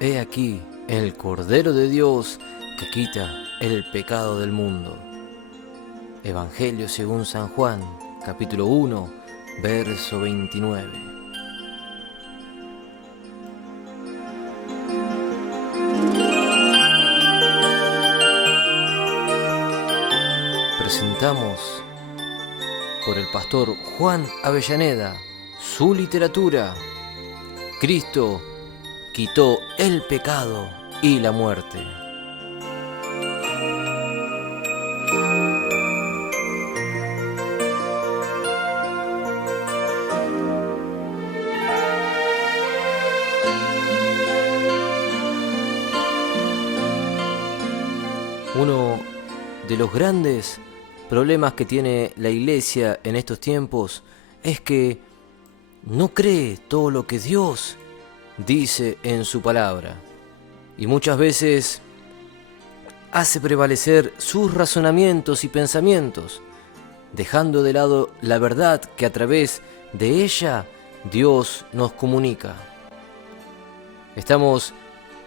He aquí el Cordero de Dios que quita el pecado del mundo. Evangelio según San Juan, capítulo 1, verso 29. Presentamos por el pastor Juan Avellaneda su literatura, Cristo quitó el pecado y la muerte. Uno de los grandes problemas que tiene la iglesia en estos tiempos es que no cree todo lo que Dios dice en su palabra, y muchas veces hace prevalecer sus razonamientos y pensamientos, dejando de lado la verdad que a través de ella Dios nos comunica. Estamos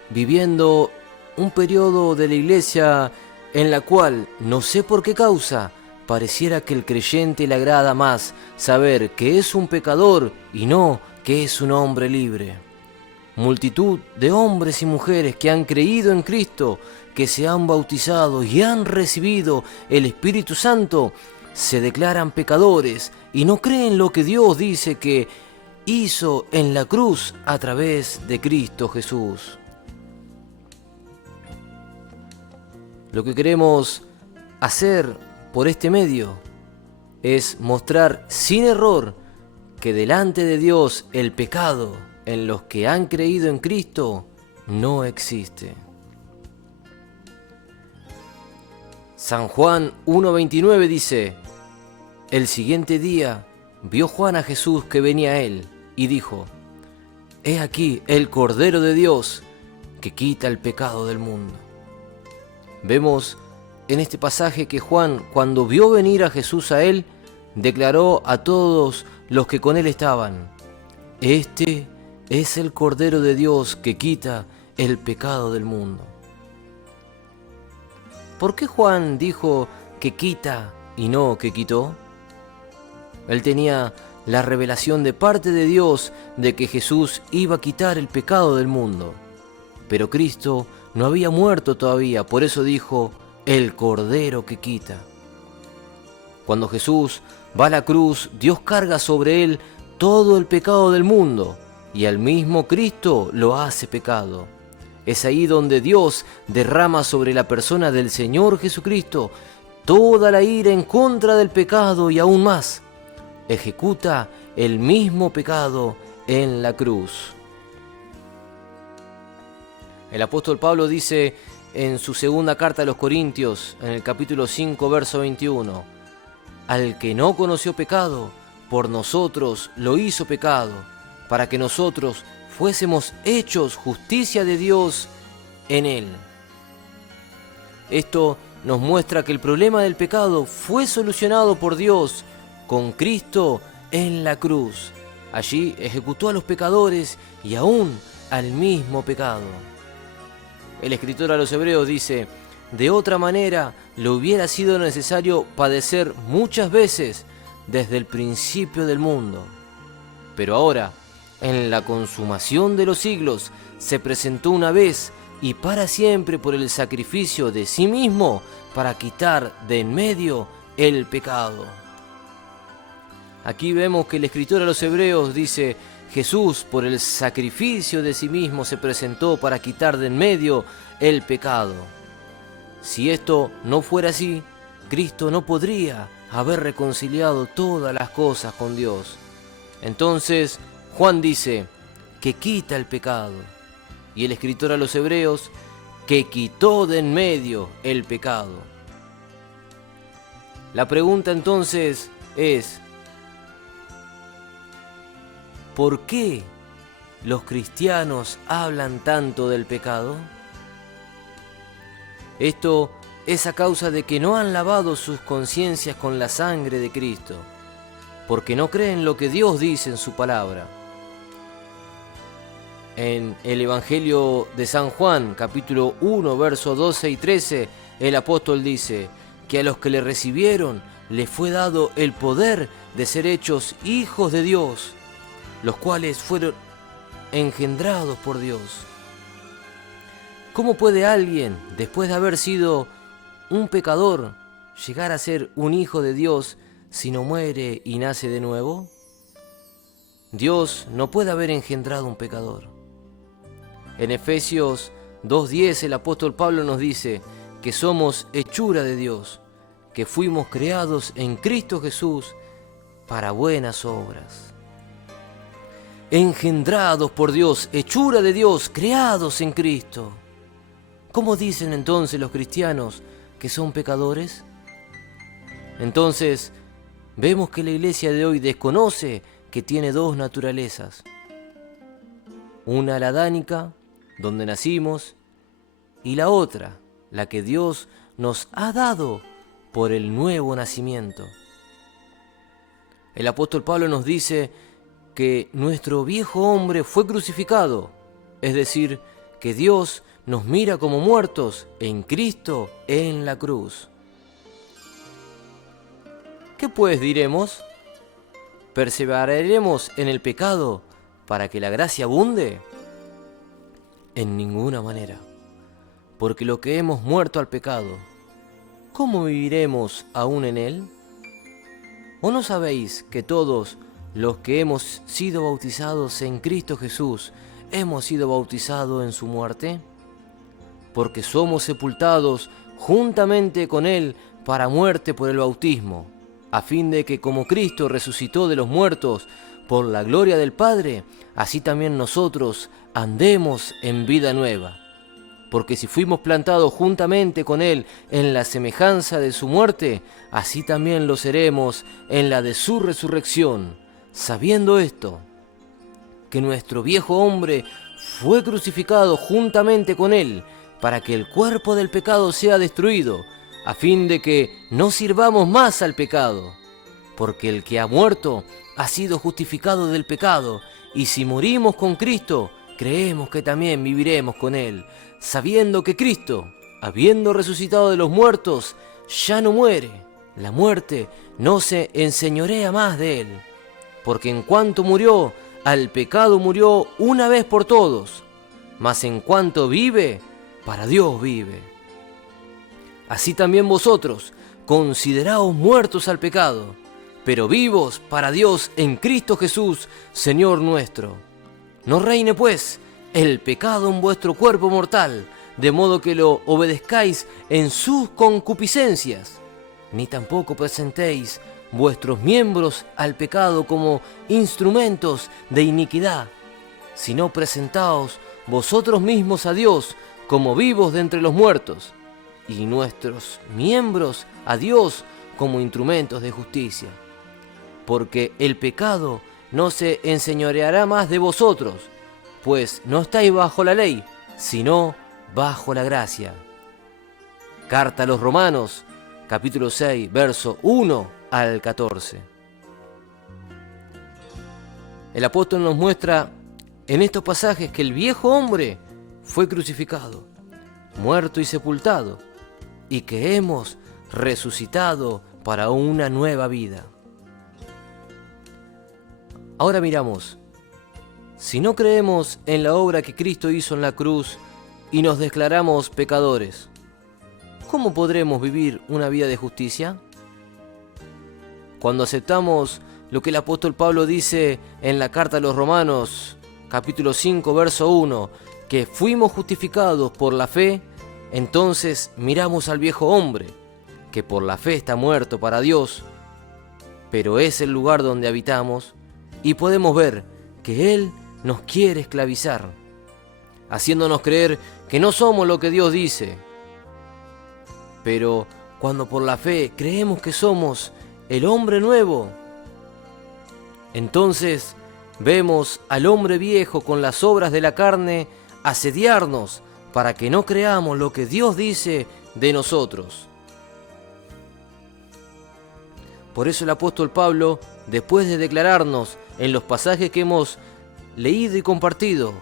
viviendo un periodo de la iglesia en la cual, no sé por qué causa, pareciera que al creyente le agrada más saber que es un pecador y no que es un hombre libre. Multitud de hombres y mujeres que han creído en Cristo, que se han bautizado y han recibido el Espíritu Santo, se declaran pecadores y no creen lo que Dios dice que hizo en la cruz a través de Cristo Jesús. Lo que queremos hacer por este medio es mostrar sin error que delante de Dios el pecado en los que han creído en Cristo no existe. San Juan 1:29 dice: el siguiente día vio Juan a Jesús que venía a él y dijo: he aquí el Cordero de Dios que quita el pecado del mundo. Vemos en este pasaje que Juan, cuando vio venir a Jesús a él, declaró a todos los que con él estaban: este es el Cordero de Dios que quita el pecado del mundo. ¿Por qué Juan dijo que quita y no que quitó? Él tenía la revelación de parte de Dios de que Jesús iba a quitar el pecado del mundo. Pero Cristo no había muerto todavía, por eso dijo: el Cordero que quita. Cuando Jesús va a la cruz, Dios carga sobre él todo el pecado del mundo, y al mismo Cristo lo hace pecado. Es ahí donde Dios derrama sobre la persona del Señor Jesucristo toda la ira en contra del pecado y aún más. Ejecuta el mismo pecado en la cruz. El apóstol Pablo dice en su segunda carta a los Corintios, en el capítulo 5, verso 21, al que no conoció pecado, por nosotros lo hizo pecado, para que nosotros fuésemos hechos justicia de Dios en él. Esto nos muestra que el problema del pecado fue solucionado por Dios con Cristo en la cruz. Allí ejecutó a los pecadores y aún al mismo pecado. El escritor a los Hebreos dice: de otra manera le hubiera sido necesario padecer muchas veces desde el principio del mundo. Pero ahora, en la consumación de los siglos, se presentó una vez y para siempre por el sacrificio de sí mismo para quitar de en medio el pecado. Aquí vemos que el escritor a los Hebreos dice: Jesús por el sacrificio de sí mismo se presentó para quitar de en medio el pecado. Si esto no fuera así, Cristo no podría haber reconciliado todas las cosas con Dios. Entonces Juan dice que quita el pecado, y el escritor a los Hebreos que quitó de en medio el pecado. La pregunta entonces es: ¿por qué los cristianos hablan tanto del pecado? Esto es a causa de que no han lavado sus conciencias con la sangre de Cristo, porque no creen lo que Dios dice en su palabra. En el Evangelio de San Juan, capítulo 1, versos 12 y 13, el apóstol dice que a los que le recibieron les fue dado el poder de ser hechos hijos de Dios, los cuales fueron engendrados por Dios. ¿Cómo puede alguien, después de haber sido un pecador, llegar a ser un hijo de Dios si no muere y nace de nuevo? Dios no puede haber engendrado un pecador. En Efesios 2:10 el apóstol Pablo nos dice que somos hechura de Dios, que fuimos creados en Cristo Jesús para buenas obras. Engendrados por Dios, hechura de Dios, creados en Cristo. ¿Cómo dicen entonces los cristianos que son pecadores? Entonces, vemos que la iglesia de hoy desconoce que tiene dos naturalezas. Una la adánica, donde nacimos, y la otra, la que Dios nos ha dado por el nuevo nacimiento. El apóstol Pablo nos dice que nuestro viejo hombre fue crucificado, es decir, que Dios nos mira como muertos en Cristo en la cruz. ¿Qué pues diremos? ¿Perseveraremos en el pecado para que la gracia abunde? En ninguna manera, porque lo que hemos muerto al pecado, ¿cómo viviremos aún en él? ¿O no sabéis que todos los que hemos sido bautizados en Cristo Jesús hemos sido bautizados en su muerte? Porque somos sepultados juntamente con Él para muerte por el bautismo, a fin de que como Cristo resucitó de los muertos por la gloria del Padre, así también nosotros andemos en vida nueva. Porque si fuimos plantados juntamente con Él en la semejanza de su muerte, así también lo seremos en la de su resurrección, sabiendo esto, que nuestro viejo hombre fue crucificado juntamente con Él, para que el cuerpo del pecado sea destruido, a fin de que no sirvamos más al pecado. Porque el que ha muerto ha sido justificado del pecado, y si morimos con Cristo, creemos que también viviremos con Él, sabiendo que Cristo, habiendo resucitado de los muertos, ya no muere. La muerte no se enseñorea más de Él, porque en cuanto murió, al pecado murió una vez por todos, mas en cuanto vive, para Dios vive. Así también vosotros, consideraos muertos al pecado, pero vivos para Dios en Cristo Jesús, Señor nuestro. No reine pues el pecado en vuestro cuerpo mortal, de modo que lo obedezcáis en sus concupiscencias, ni tampoco presentéis vuestros miembros al pecado como instrumentos de iniquidad, sino presentaos vosotros mismos a Dios como vivos de entre los muertos, y nuestros miembros a Dios como instrumentos de justicia. Porque el pecado no se enseñoreará más de vosotros, pues no estáis bajo la ley, sino bajo la gracia. Carta a los Romanos, capítulo 6, verso 1 al 14. El apóstol nos muestra en estos pasajes que el viejo hombre fue crucificado, muerto y sepultado, y que hemos resucitado para una nueva vida. Ahora miramos, si no creemos en la obra que Cristo hizo en la cruz y nos declaramos pecadores, ¿cómo podremos vivir una vida de justicia? Cuando aceptamos lo que el apóstol Pablo dice en la carta a los Romanos, capítulo 5, verso 1, que fuimos justificados por la fe, entonces miramos al viejo hombre, que por la fe está muerto para Dios, pero es el lugar donde habitamos, y podemos ver que Él nos quiere esclavizar, haciéndonos creer que no somos lo que Dios dice. Pero cuando por la fe creemos que somos el hombre nuevo, entonces vemos al hombre viejo con las obras de la carne asediarnos para que no creamos lo que Dios dice de nosotros. Por eso el apóstol Pablo, después de declararnos en los pasajes que hemos leído y compartido,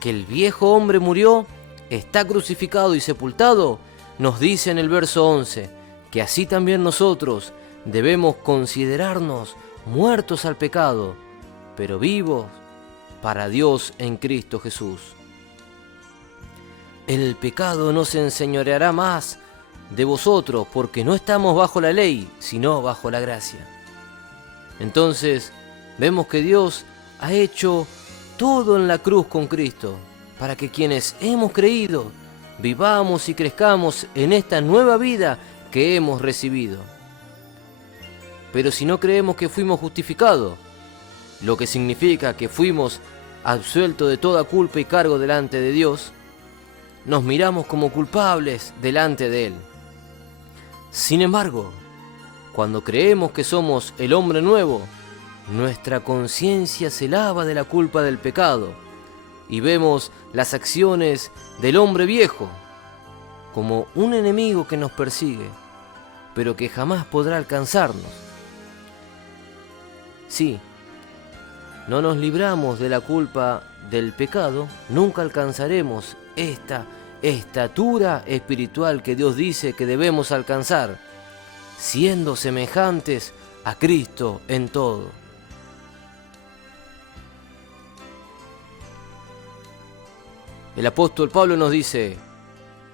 que el viejo hombre murió, está crucificado y sepultado, nos dice en el verso 11 que así también nosotros debemos considerarnos muertos al pecado, pero vivos para Dios en Cristo Jesús. El pecado no se enseñoreará más de vosotros, porque no estamos bajo la ley, sino bajo la gracia. Entonces, vemos que Dios ha hecho todo en la cruz con Cristo, para que quienes hemos creído vivamos y crezcamos en esta nueva vida que hemos recibido. Pero si no creemos que fuimos justificados, lo que significa que fuimos absueltos de toda culpa y cargo delante de Dios, nos miramos como culpables delante de Él. Sin embargo, cuando creemos que somos el hombre nuevo, nuestra conciencia se lava de la culpa del pecado y vemos las acciones del hombre viejo como un enemigo que nos persigue, pero que jamás podrá alcanzarnos. Sí, no nos libramos de la culpa del pecado, nunca alcanzaremos esta estatura espiritual que Dios dice que debemos alcanzar, siendo semejantes a Cristo en todo. El apóstol Pablo nos dice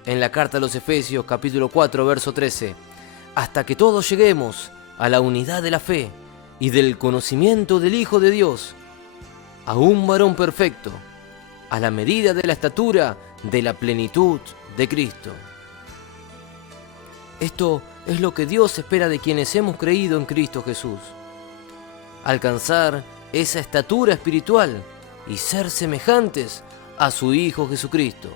en la carta a los Efesios capítulo 4 verso 13: hasta que todos lleguemos a la unidad de la fe y del conocimiento del Hijo de Dios, a un varón perfecto, a la medida de la estatura de la plenitud de Cristo. Esto es lo que Dios espera de quienes hemos creído en Cristo Jesús: alcanzar esa estatura espiritual y ser semejantes a su Hijo Jesucristo.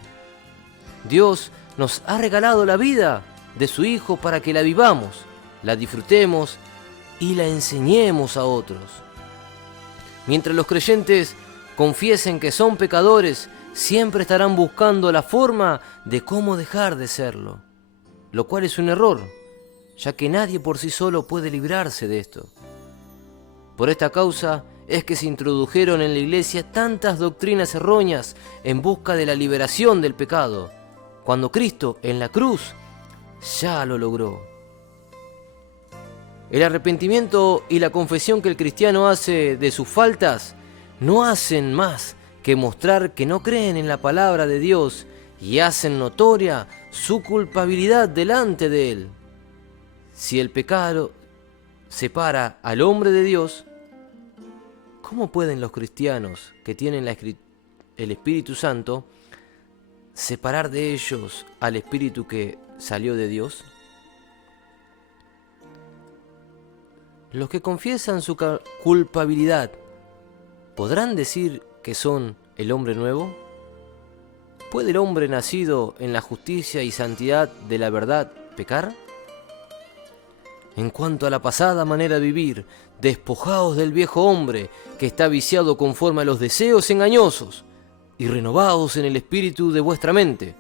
Dios nos ha regalado la vida de su Hijo para que la vivamos, la disfrutemos y la enseñemos a otros. Mientras los creyentes confiesen que son pecadores, siempre estarán buscando la forma de cómo dejar de serlo, lo cual es un error, ya que nadie por sí solo puede librarse de esto. Por esta causa es que se introdujeron en la iglesia tantas doctrinas erróneas en busca de la liberación del pecado, cuando Cristo en la cruz ya lo logró. El arrepentimiento y la confesión que el cristiano hace de sus faltas no hacen más que mostrar que no creen en la palabra de Dios y hacen notoria su culpabilidad delante de Él. Si el pecado separa al hombre de Dios, ¿cómo pueden los cristianos que tienen el Espíritu Santo separar de ellos al Espíritu que salió de Dios? Los que confiesan su culpabilidad, ¿podrán decir que son el hombre nuevo? ¿Puede el hombre nacido en la justicia y santidad de la verdad pecar? En cuanto a la pasada manera de vivir, despojaos del viejo hombre que está viciado conforme a los deseos engañosos, y renovaos en el espíritu de vuestra mente,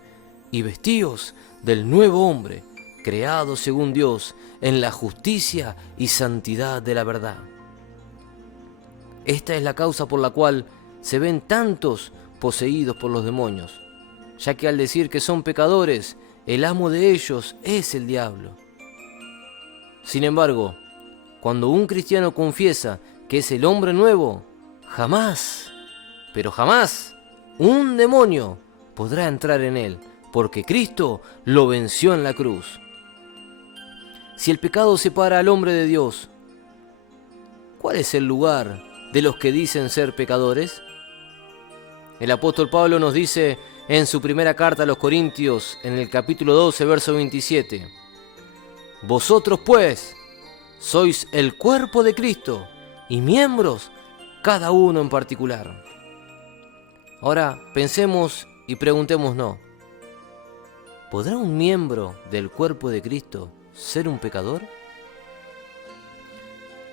y vestíos del nuevo hombre, creado según Dios, en la justicia y santidad de la verdad. Esta es la causa por la cual se ven tantos poseídos por los demonios, ya que al decir que son pecadores, el amo de ellos es el diablo. Sin embargo, cuando un cristiano confiesa que es el hombre nuevo, jamás, pero jamás, un demonio podrá entrar en él, porque Cristo lo venció en la cruz. Si el pecado separa al hombre de Dios, ¿cuál es el lugar de los que dicen ser pecadores? El apóstol Pablo nos dice en su primera carta a los Corintios, en el capítulo 12, verso 27: vosotros pues sois el cuerpo de Cristo y miembros cada uno en particular. Ahora pensemos y preguntémonos: ¿podrá un miembro del cuerpo de Cristo ser un pecador?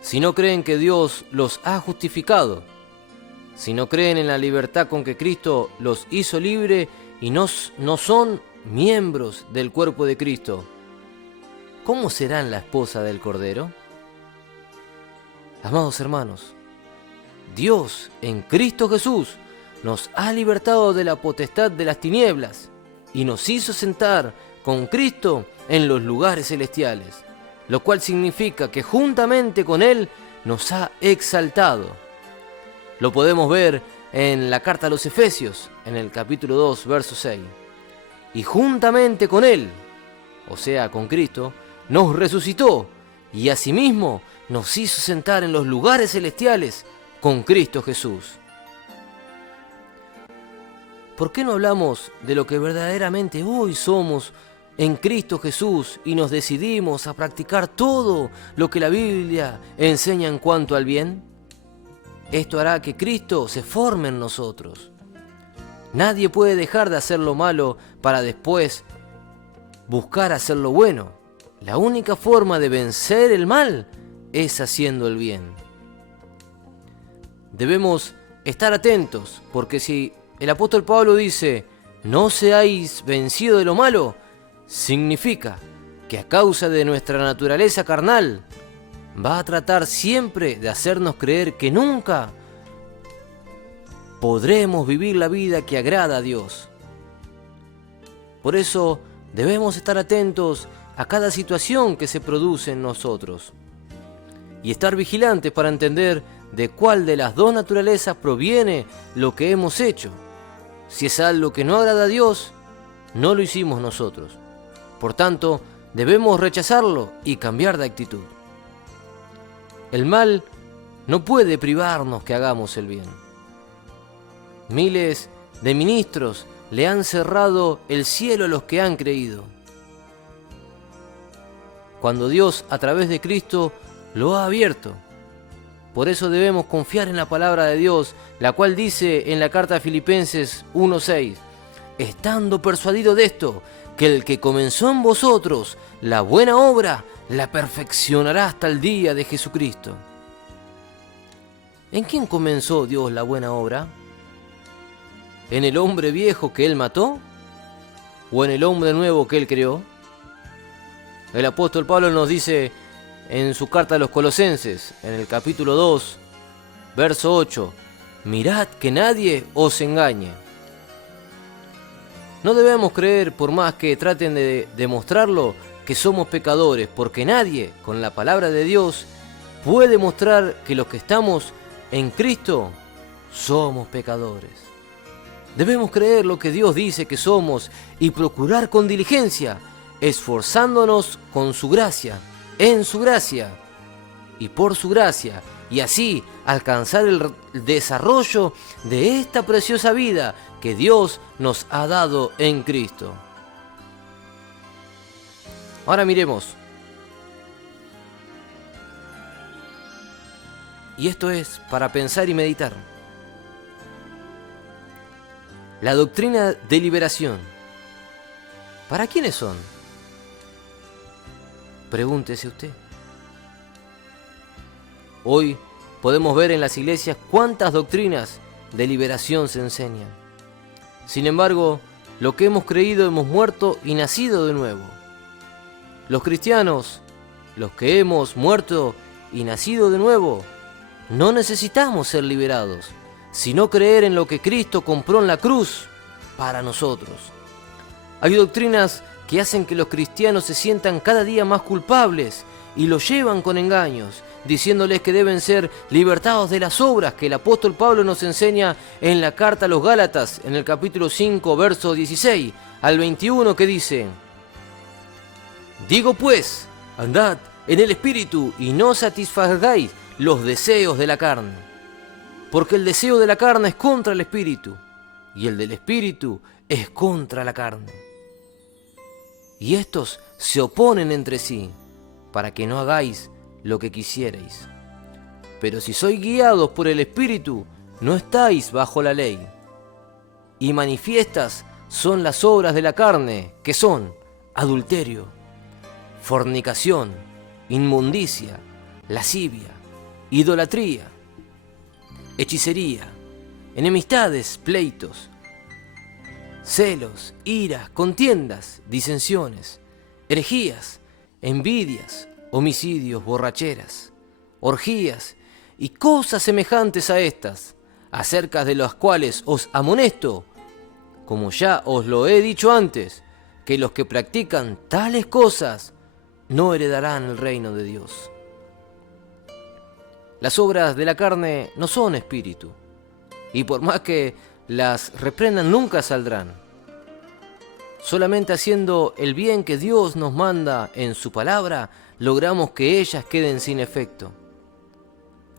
Si no creen que Dios los ha justificado, si no creen en la libertad con que Cristo los hizo libre y no son miembros del cuerpo de Cristo, ¿cómo serán la esposa del Cordero? Amados hermanos, Dios en Cristo Jesús nos ha libertado de la potestad de las tinieblas y nos hizo sentar con Cristo en los lugares celestiales, lo cual significa que juntamente con Él nos ha exaltado. Lo podemos ver en la carta a los Efesios, en el capítulo 2, verso 6. Y juntamente con Él, o sea, con Cristo, nos resucitó y asimismo nos hizo sentar en los lugares celestiales con Cristo Jesús. ¿Por qué no hablamos de lo que verdaderamente hoy somos en Cristo Jesús y nos decidimos a practicar todo lo que la Biblia enseña en cuanto al bien? Esto hará que Cristo se forme en nosotros. Nadie puede dejar de hacer lo malo para después buscar hacer lo bueno. La única forma de vencer el mal es haciendo el bien. Debemos estar atentos, porque si el apóstol Pablo dice, no seáis vencidos de lo malo, significa que a causa de nuestra naturaleza carnal, va a tratar siempre de hacernos creer que nunca podremos vivir la vida que agrada a Dios. Por eso debemos estar atentos a cada situación que se produce en nosotros y estar vigilantes para entender de cuál de las dos naturalezas proviene lo que hemos hecho. Si es algo que no agrada a Dios, no lo hicimos nosotros. Por tanto, debemos rechazarlo y cambiar de actitud. El mal no puede privarnos que hagamos el bien. Miles de ministros le han cerrado el cielo a los que han creído, cuando Dios a través de Cristo lo ha abierto. Por eso debemos confiar en la palabra de Dios, la cual dice en la carta a Filipenses 1:6, estando persuadido de esto, que el que comenzó en vosotros la buena obra, la perfeccionará hasta el día de Jesucristo. ¿En quién comenzó Dios la buena obra? ¿En el hombre viejo que Él mató? ¿O en el hombre nuevo que Él creó? El apóstol Pablo nos dice en su carta a los Colosenses, en el capítulo 2, verso 8, mirad que nadie os engañe. No debemos creer, por más que traten de demostrarlo, que somos pecadores, porque nadie, con la palabra de Dios, puede mostrar que los que estamos en Cristo somos pecadores. Debemos creer lo que Dios dice que somos y procurar con diligencia, esforzándonos con su gracia, en su gracia y por su gracia, y así alcanzar el desarrollo de esta preciosa vida que Dios nos ha dado en Cristo. Ahora miremos. Y esto es para pensar y meditar. La doctrina de liberación. ¿Para quiénes son? Pregúntese usted. Hoy podemos ver en las iglesias cuántas doctrinas de liberación se enseñan. Sin embargo, lo que hemos creído hemos muerto y nacido de nuevo. Los cristianos, los que hemos muerto y nacido de nuevo, no necesitamos ser liberados, sino creer en lo que Cristo compró en la cruz para nosotros. Hay doctrinas que hacen que los cristianos se sientan cada día más culpables y los llevan con engaños, diciéndoles que deben ser libertados de las obras que el apóstol Pablo nos enseña en la carta a los Gálatas, en el capítulo 5, verso 16 al 21, que dice: digo pues, andad en el Espíritu y no satisfagáis los deseos de la carne, porque el deseo de la carne es contra el Espíritu, y el del Espíritu es contra la carne. Y estos se oponen entre sí, para que no hagáis lo que quisierais. Pero si sois guiados por el Espíritu, no estáis bajo la ley. Y manifiestas son las obras de la carne, que son adulterio, fornicación, inmundicia, lascivia, idolatría, hechicería, enemistades, pleitos, celos, iras, contiendas, disensiones, herejías, envidias, homicidios, borracheras, orgías y cosas semejantes a estas, acerca de las cuales os amonesto, como ya os lo he dicho antes, que los que practican tales cosas no heredarán el reino de Dios. Las obras de la carne no son espíritu, y por más que las reprendan nunca saldrán. Solamente haciendo el bien que Dios nos manda en su palabra, logramos que ellas queden sin efecto.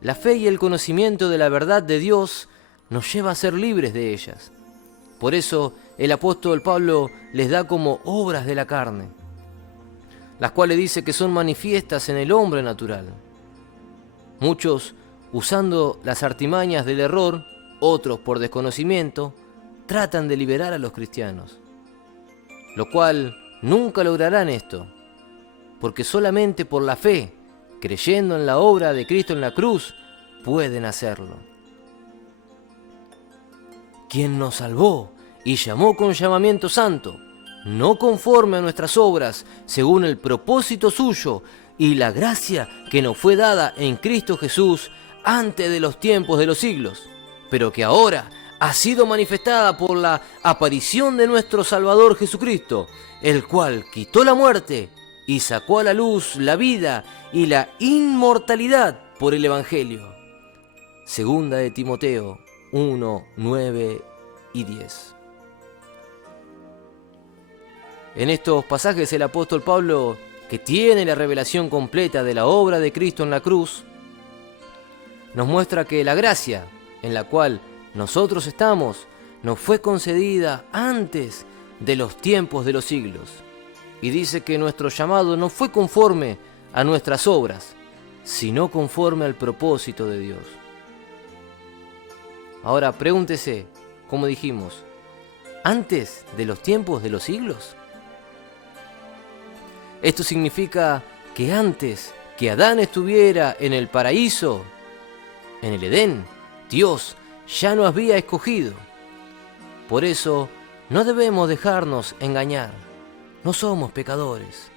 La fe y el conocimiento de la verdad de Dios nos lleva a ser libres de ellas. Por eso el apóstol Pablo les da como obras de la carne, las cuales dice que son manifiestas en el hombre natural. Muchos, usando las artimañas del error, otros por desconocimiento, tratan de liberar a los cristianos, lo cual nunca lograrán esto, porque solamente por la fe, creyendo en la obra de Cristo en la cruz, pueden hacerlo. Quien nos salvó y llamó con llamamiento santo, no conforme a nuestras obras, según el propósito suyo y la gracia que nos fue dada en Cristo Jesús antes de los tiempos de los siglos, pero que ahora ha sido manifestada por la aparición de nuestro Salvador Jesucristo, el cual quitó la muerte y sacó a la luz la vida y la inmortalidad por el Evangelio. Segunda de Timoteo 1, 9 y 10. En estos pasajes el apóstol Pablo, que tiene la revelación completa de la obra de Cristo en la cruz, nos muestra que la gracia en la cual nosotros estamos nos fue concedida antes de los tiempos de los siglos. Y dice que nuestro llamado no fue conforme a nuestras obras, sino conforme al propósito de Dios. Ahora pregúntese, como dijimos, ¿antes de los tiempos de los siglos? Esto significa que antes que Adán estuviera en el paraíso, en el Edén, Dios ya nos había escogido. Por eso no debemos dejarnos engañar. No somos pecadores.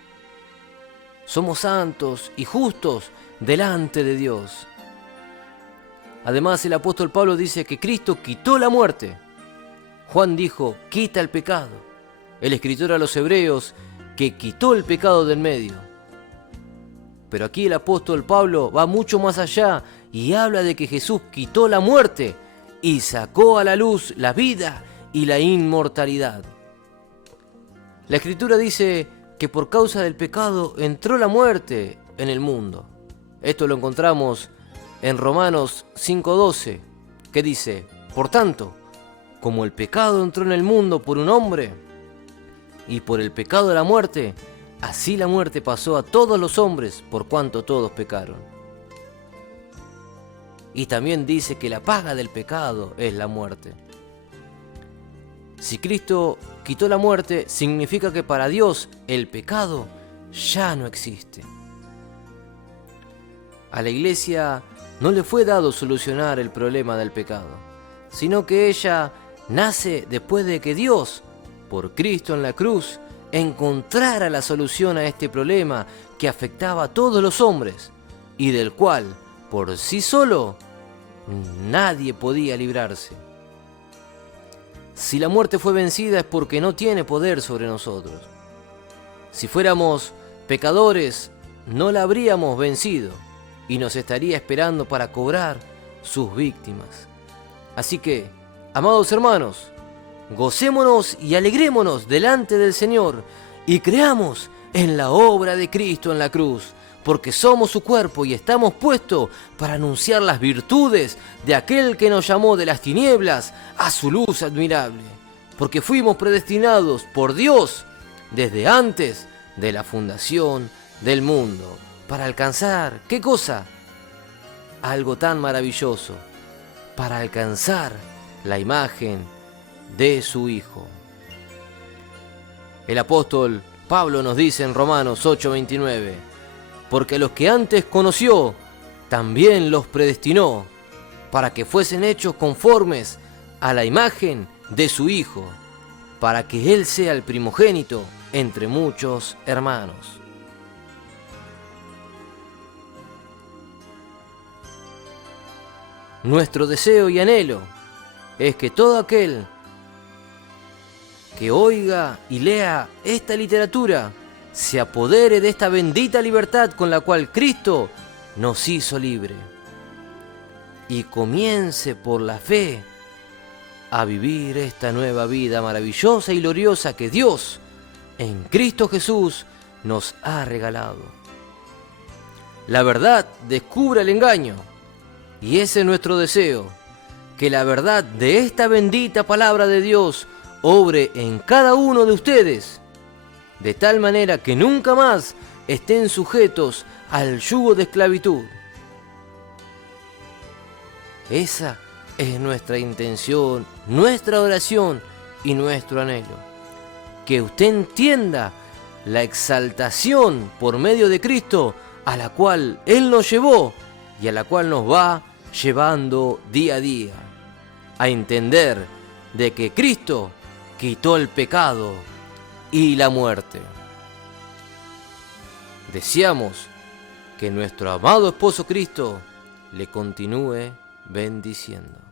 Somos santos y justos delante de Dios. Además, el apóstol Pablo dice que Cristo quitó la muerte. Juan dijo, quita el pecado. El escritor a los hebreos, que quitó el pecado del medio. Pero aquí el apóstol Pablo va mucho más allá y habla de que Jesús quitó la muerte y sacó a la luz la vida y la inmortalidad. La Escritura dice que por causa del pecado entró la muerte en el mundo. Esto lo encontramos en Romanos 5:12, que dice, por tanto, como el pecado entró en el mundo por un hombre, y por el pecado de la muerte, así la muerte pasó a todos los hombres por cuanto todos pecaron. Y también dice que la paga del pecado es la muerte. Si Cristo quitó la muerte, significa que para Dios el pecado ya no existe. A la iglesia no le fue dado solucionar el problema del pecado, sino que ella nace después de que Dios, por Cristo en la cruz, encontrara la solución a este problema que afectaba a todos los hombres y del cual, por sí solo, nadie podía librarse. Si la muerte fue vencida es porque no tiene poder sobre nosotros. Si fuéramos pecadores, no la habríamos vencido y nos estaría esperando para cobrar sus víctimas. Así que, amados hermanos, gocémonos y alegrémonos delante del Señor y creamos en la obra de Cristo en la cruz, porque somos su cuerpo y estamos puestos para anunciar las virtudes de aquel que nos llamó de las tinieblas a su luz admirable, porque fuimos predestinados por Dios desde antes de la fundación del mundo, para alcanzar, ¿qué cosa? Algo tan maravilloso, para alcanzar la imagen de su Hijo. El apóstol Pablo nos dice en Romanos 8:29, porque a los que antes conoció, también los predestinó, para que fuesen hechos conformes a la imagen de su Hijo, para que Él sea el primogénito entre muchos hermanos. Nuestro deseo y anhelo es que todo aquel que oiga y lea esta literatura se apodere de esta bendita libertad con la cual Cristo nos hizo libre y comience por la fe a vivir esta nueva vida maravillosa y gloriosa que Dios en Cristo Jesús nos ha regalado. La verdad descubre el engaño, y ese es nuestro deseo, que la verdad de esta bendita palabra de Dios obre en cada uno de ustedes, de tal manera que nunca más estén sujetos al yugo de esclavitud. Esa es nuestra intención, nuestra oración y nuestro anhelo. Que usted entienda la exaltación por medio de Cristo a la cual Él nos llevó y a la cual nos va llevando día a día. A entender de que Cristo quitó el pecado y la muerte. Deseamos que nuestro amado esposo Cristo le continúe bendiciendo.